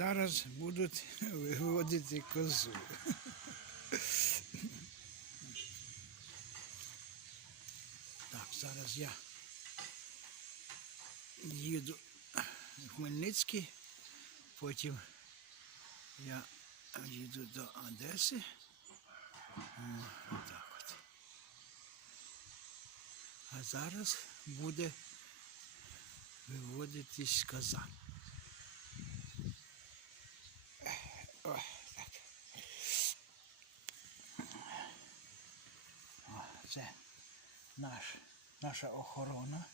Зараз будуть виводити козу. Так, зараз я їду в Хмельницький, потім я їду до Одеси. Так от. А зараз буде виводитись коза. О, так. О, це наш, наша охорона.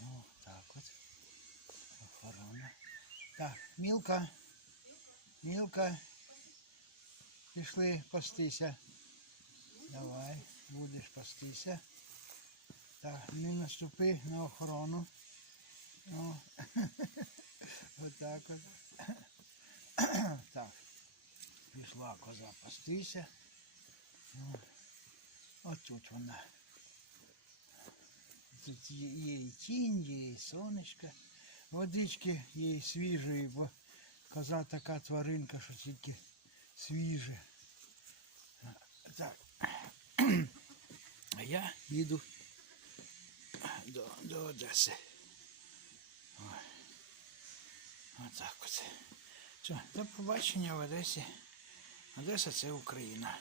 О, так от. Охорона. Так, Мілка. Мілка. Пішли пастися. Давай, будеш пастися. Так, не наступи на охорону. О. Отак от. Так. Пішла коза пастися. О. Отут вона. Тут є, і тінь, є і сонечко. Водички є свіжої, бо коза така тваринка, що тільки свіже. Так. А я їду до, до Одеси. Отак от. Все, до побачення в Одесі. Одеса це Україна.